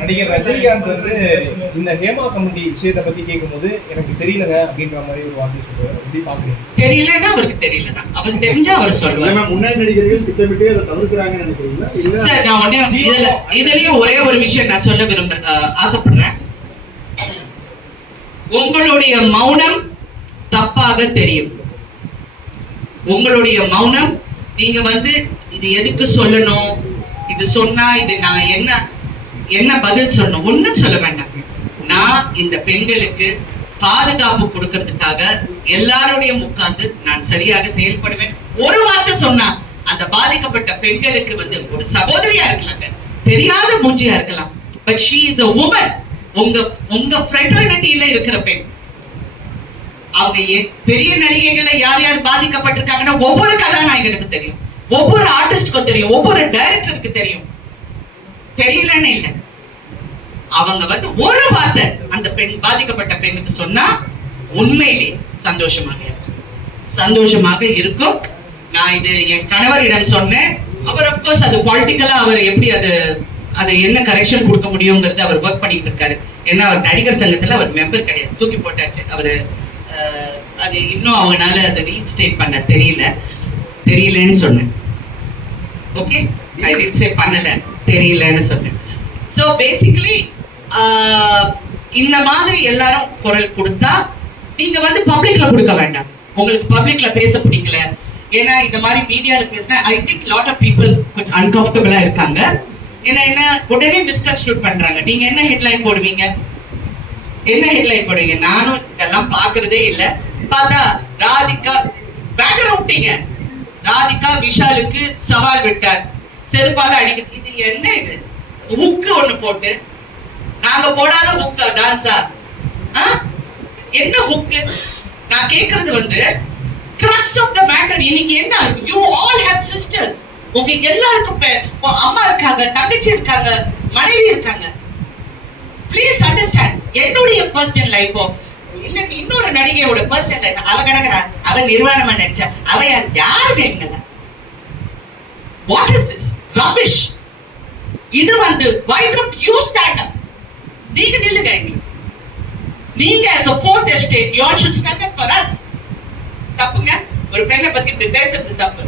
நடிகர் ரஜினிகாந்த் வந்து இந்த ஹேமா கமிட்டி விஷயத்தை பத்தி கேட்கும்போது எனக்கு தெரியலங்க அப்படின்ற மாதிரி ஒரு வார்த்தை சொல்றாரு. எப்படி பாக்குறீங்க? தெரியலன்னா அவருக்கு தெரியலதான், அவருக்கு தெரிஞ்சா அவர் சொல்லுவார். முன்னாடி நடிகர்கள் திட்டமிட்டு அதை தவிர்க்கிறாங்கன்னு நினைக்கிறீங்களா? இல்ல சார், நான் உடனே இதுலயே ஒரே ஒரு விஷயம் நான் சொல்ல ஆசைப்படுறேன். உங்களுடைய மௌனம் தப்பாக தெரியும். உங்களுடைய மௌனம், நீங்க இது எதுக்கு சொல்லணும், இது சொன்னா இது நான் என்ன பதில் சொல்லணும், ஒண்ணும் சொல்ல வேண்டாம். நான் இந்த பெண்களுக்கு பாதுகாப்பு கொடுக்கறதுக்காக எல்லாருடைய உட்கார்ந்து நான் சரியாக செயல்படுவேன். ஒரு வார்த்தை சொன்னா அந்த பாதிக்கப்பட்ட பெண்களுக்கு ஒரு சகோதரியா இருக்கலாங்க, தெரியாத மூஞ்சியா இருக்கலாம், but she is a woman. உங்க ஃப்ரெட்டர்னிட்டியில இருக்கிற பெண். அவங்க பெரிய நடிகைகளை யார் யார் பாதிக்கப்பட்டிருக்காங்கன்னா ஒவ்வொரு கதாநாயகனுக்கு தெரியும், ஒவ்வொரு ஆர்டிஸ்டுக்கும் தெரியும், ஒவ்வொரு டைரக்டருக்கு தெரியும். தெரியலன்னு இல்லை, அவங்க ஒரு வார்த்தை அந்த பெண் பாதிக்கப்பட்ட பெண்ணுக்கு சொன்னா உண்மையிலே சந்தோஷமாக இருக்கும். நான் இது என் கணவரிடம் சொன்னேன். அவர் அப்கோர்ஸ் அது பாலிட்டிக்கலா அவர் எப்படி அது என்ன கரெக்ஷன் கொடுக்க முடியுங்கிறது அவர் ஒர்க் பண்ணிட்டு இருக்காரு. ஏன்னா அவர் நடிகர் சங்கத்துல அவர் மெம்பர் கிடையாது, தூக்கி போட்டாச்சு அவரு. அது இன்னும் அவங்களால அதை ரீஸ்டேட் பண்ண தெரியலன்னு சொன்னேன். ஓகே, ஐ டிட் சே பண்ணல, தெரியலன்னு சொன்னேன். ஸோ பேசிக்கலி இந்த மாதிரி எல்லாரும் குரல் கொடுத்தா நீங்க பப்ளிக்ல கொடுக்க வேண்டாம். உங்களுக்கு பப்ளிக்ல பேச பிடிக்கல, ஏன்னா இந்த மாதிரி மீடியால பேசினா I think lot of people கொஞ்சம் அன்கம்ஃபர்டபுளா இருக்காங்க. என்ன உடனே மிஸ்கன்ஸ்ட்ரூட் பண்றாங்க. நீங்க என்ன ஹெட்லைன் போடுவீங்க? நானும் இதெல்லாம் பாக்குறதே இல்ல. பார்த்தா ராதிகா பேட்டர் விட்டீங்க, ராதிகா விஷாலுக்கு சவால் விட்டார், செருப்பால அடிக்க. இது என்ன? இது ஹுக்கு ஒண்ணு போட்டு, நாங்க போடாத ஹுக்கா டான்ஸா? என்ன ஹுக்கு? நான் கேக்குறது crux of the matter. இன்னைக்கு என்ன, you all have sisters. உங்க எல்லாருக்கும் அம்மா இருக்காங்க, தங்கச்சி இருக்காங்க, மனைவி இருக்காங்க. Please understand. என்னுடைய பர்சனல் லைஃபோ இல்ல இன்னொரு நடிகையோட பர்சனல் லைஃப் அவ கிடக்குறா, அவ நிர்வாணமா நினைச்சா அவ யாருன்னு எங்கல. What is this rubbish? இது why don't you stand up? நீங்க நில்லுங்க. நீங்க as a fourth estate you all should stand up for us. தப்புங்க, ஒரு பெண்ணை பத்தி இப்படி பேசுறது தப்பு.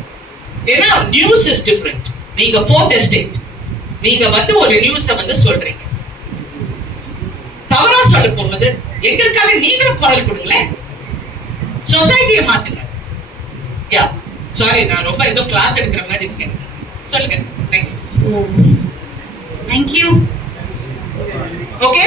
ஏன்னா நியூஸ் இஸ் டிஃபரெண்ட். நீங்க fourth estate, நீங்க ஒரு நியூஸை சொல்றீங்க. தவறா சொல்ல போகுது எங்களுக்காக நீங்களும் குரல் கொடுங்களேன், சொசைட்டியை மாத்துங்க. யா சாரி, நான் ரொம்ப ஏதோ கிளாஸ் எடுக்கிற மாதிரி இருக்கேன். சொல்லுங்க நெக்ஸ்ட். Thank you. ஓகே.